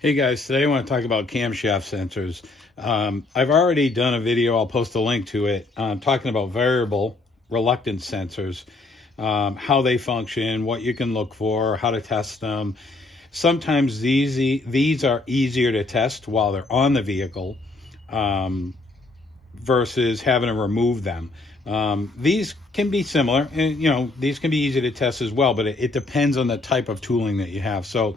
Hey guys, today I want to talk about camshaft sensors. I've already done a video, I'll post a link to it, talking about variable reluctance sensors, how they function, what you can look for, how to test them. Sometimes these are easier to test while they're on the vehicle versus having to remove them. These can be similar, and these can be easy to test as well, but it depends on the type of tooling that you have. So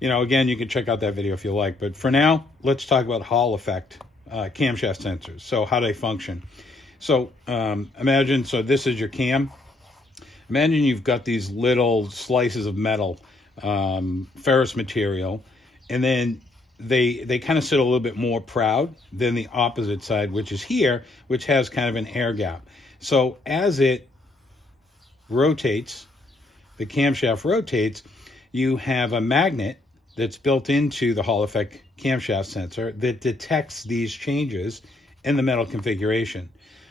again, you can check out that video if you like. But for now, let's talk about Hall Effect camshaft sensors. So how they function. So imagine, so this is your cam. Imagine you've got these little slices of metal, ferrous material, and then they kind of sit a little bit more proud than the opposite side, which is here, which has kind of an air gap. So as it rotates, the camshaft rotates, you have a magnet that's built into the Hall Effect camshaft sensor that detects these changes in the metal configuration.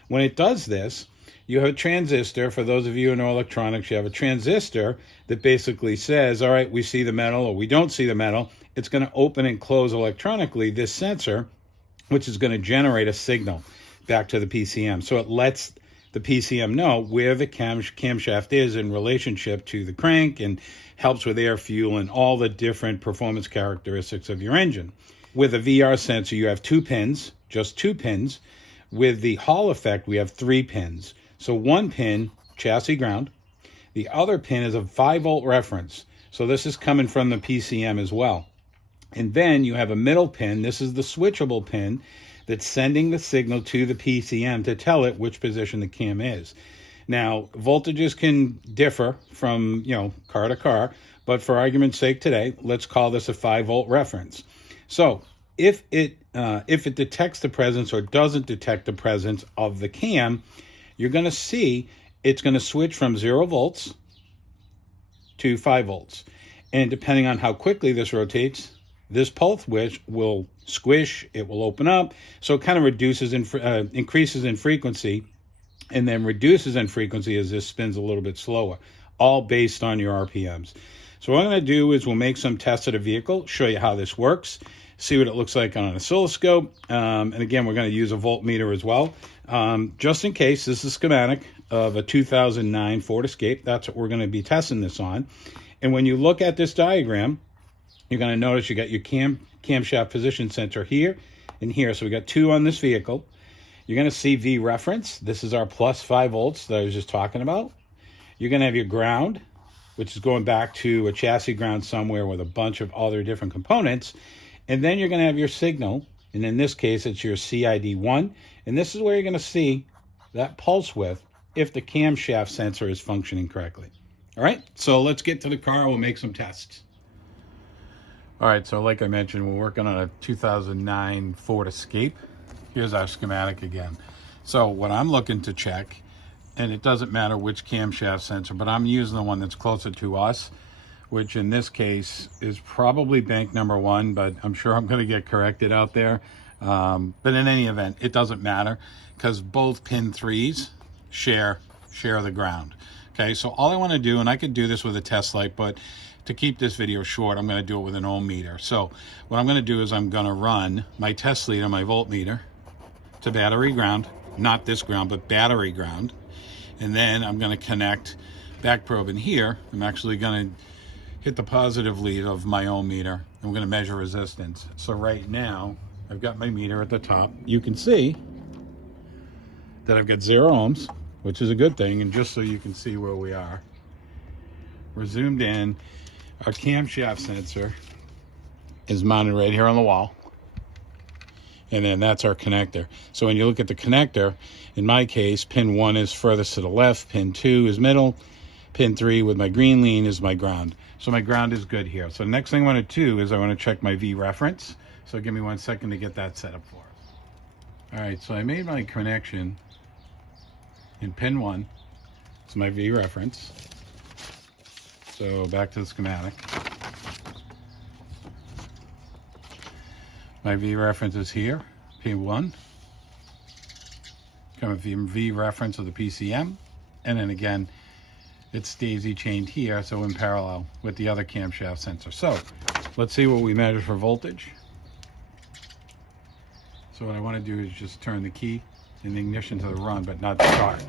When it does this, you have a transistor. For those of you who know electronics, you have a transistor that basically says, all right, we see the metal or we don't see the metal. It's going to open and close electronically this sensor, which is going to generate a signal back to the PCM. So it lets the PCM know where the camshaft is in relationship to the crank and helps with air, fuel, and all the different performance characteristics of your engine. With a VR sensor, you have 2 pins, just 2 pins. With the Hall Effect, we have 3 pins. So 1 pin, chassis ground. The other pin is a 5-volt reference. So this is coming from the PCM as well. And then you have a middle pin. This is the switchable pin that's sending the signal to the PCM to tell it which position the cam is. Now, voltages can differ from, car to car, but for argument's sake today, let's call this a 5-volt reference. So if it detects the presence or doesn't detect the presence of the cam, you're going to see it's going to switch from 0 volts to 5 volts. And depending on how quickly this rotates, this pulse switch will squish, it will open up. So it kind of increases in frequency and then reduces in frequency as this spins a little bit slower, all based on your RPMs. So what I'm going to do is we'll make some tests of the vehicle, show you how this works, see what it looks like on an oscilloscope. And again, we're going to use a voltmeter as well. Just in case, this is a schematic of a 2009 Ford Escape. That's what we're going to be testing this on. And when you look at this diagram, you're going to notice you got your camshaft position sensor here and here. So we got 2 on this vehicle. You're going to see V reference. This is our plus 5 volts that I was just talking about. You're going to have your ground, which is going back to a chassis ground somewhere with a bunch of other different components. And then you're going to have your signal. And in this case, it's your CID1. And this is where you're going to see that pulse width if the camshaft sensor is functioning correctly. All right, so let's get to the car. We'll make some tests. All right, so like I mentioned, we're working on a 2009 Ford Escape. Here's our schematic again. So what I'm looking to check, and it doesn't matter which camshaft sensor, but I'm using the one that's closer to us, which in this case is probably bank number 1, but I'm sure I'm going to get corrected out there. But in any event, it doesn't matter because both pin 3s share the ground. Okay, so all I want to do, and I could do this with a test light, but to keep this video short, I'm going to do it with an ohm meter. So what I'm going to do is I'm going to run my test lead on my voltmeter to battery ground, not this ground, but battery ground. And then I'm going to connect back probe in here. I'm actually going to hit the positive lead of my ohm meter. I'm going to measure resistance. So right now, I've got my meter at the top. You can see that I've got 0 ohms, which is a good thing. And just so you can see where we are, we're zoomed in. Our camshaft sensor is mounted right here on the wall. And then that's our connector. So when you look at the connector, in my case, pin 1 is furthest to the left, pin 2 is middle, pin 3 with my green lean is my ground. So my ground is good here. So the next thing I want to do is I want to check my V reference. So give me 1 second to get that set up for us. All right, so I made my connection in pin 1. It's my V reference. So back to the schematic. My V reference is here, P1. Coming from V reference of the PCM. And then again, it's daisy chained here, so in parallel with the other camshaft sensor. So let's see what we measure for voltage. So what I want to do is just turn the key in the ignition to the run, but not start.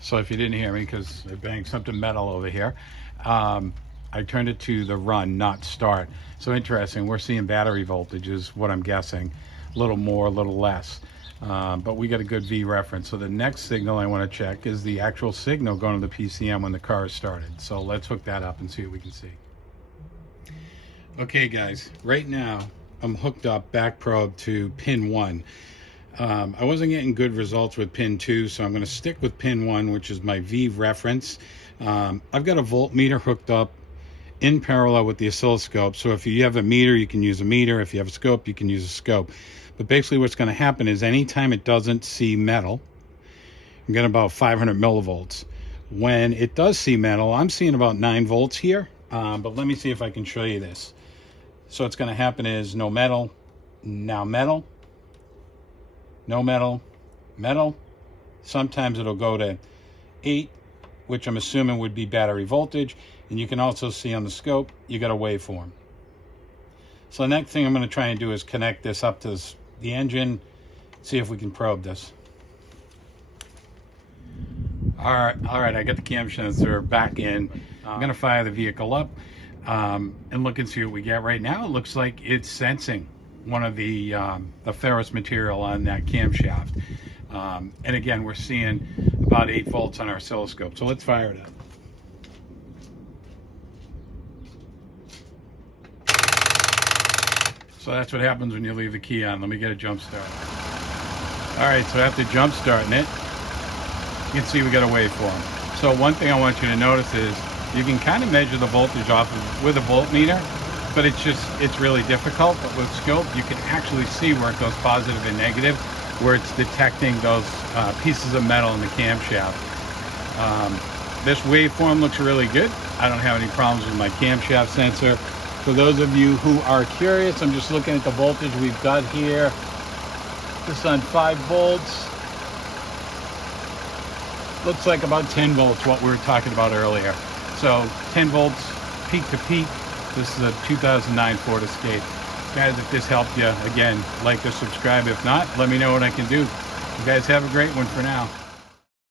So if you didn't hear me, because I banged something metal over here, I turned it to the run, not start. So interesting, we're seeing battery voltage is what I'm guessing. A little more, a little less. But we got a good V reference. So the next signal I want to check is the actual signal going to the PCM when the car is started. So let's hook that up and see what we can see. Okay guys, right now I'm hooked up back probe to pin 1. I wasn't getting good results with pin 2, so I'm going to stick with pin 1, which is my V reference. I've got a voltmeter hooked up in parallel with the oscilloscope, so if you have a meter, you can use a meter. If you have a scope, you can use a scope. But basically what's going to happen is anytime it doesn't see metal, I'm getting about 500 millivolts. When it does see metal, I'm seeing about 9 volts here, but let me see if I can show you this. So what's going to happen is no metal, now metal, no metal, metal. Sometimes it'll go to 8, which I'm assuming would be battery voltage. And you can also see on the scope, you got a waveform. So the next thing I'm going to try and do is connect this up to the engine, see if we can probe this. All right, I got the cam sensor back in. I'm going to fire the vehicle up and look and see what we get. Right now, it looks like it's sensing one of the ferrous material on that camshaft. And again, we're seeing about 8 volts on our oscilloscope. So let's fire it up. So that's what happens when you leave the key on. Let me get a jump start. All right, so after jump starting it, you can see we got a waveform. So one thing I want you to notice is you can kind of measure the voltage off of with a voltmeter, but it's really difficult. But with scope, you can actually see where it goes positive and negative, where it's detecting those pieces of metal in the camshaft. This waveform looks really good. I don't have any problems with my camshaft sensor. For those of you who are curious, I'm just looking at the voltage we've got here. This on 5 volts. Looks like about 10 volts, what we were talking about earlier. So 10 volts, peak to peak. This is a 2009 Ford Escape. Guys, if this helped you, again, like or subscribe. If not, let me know what I can do. You guys have a great one for now.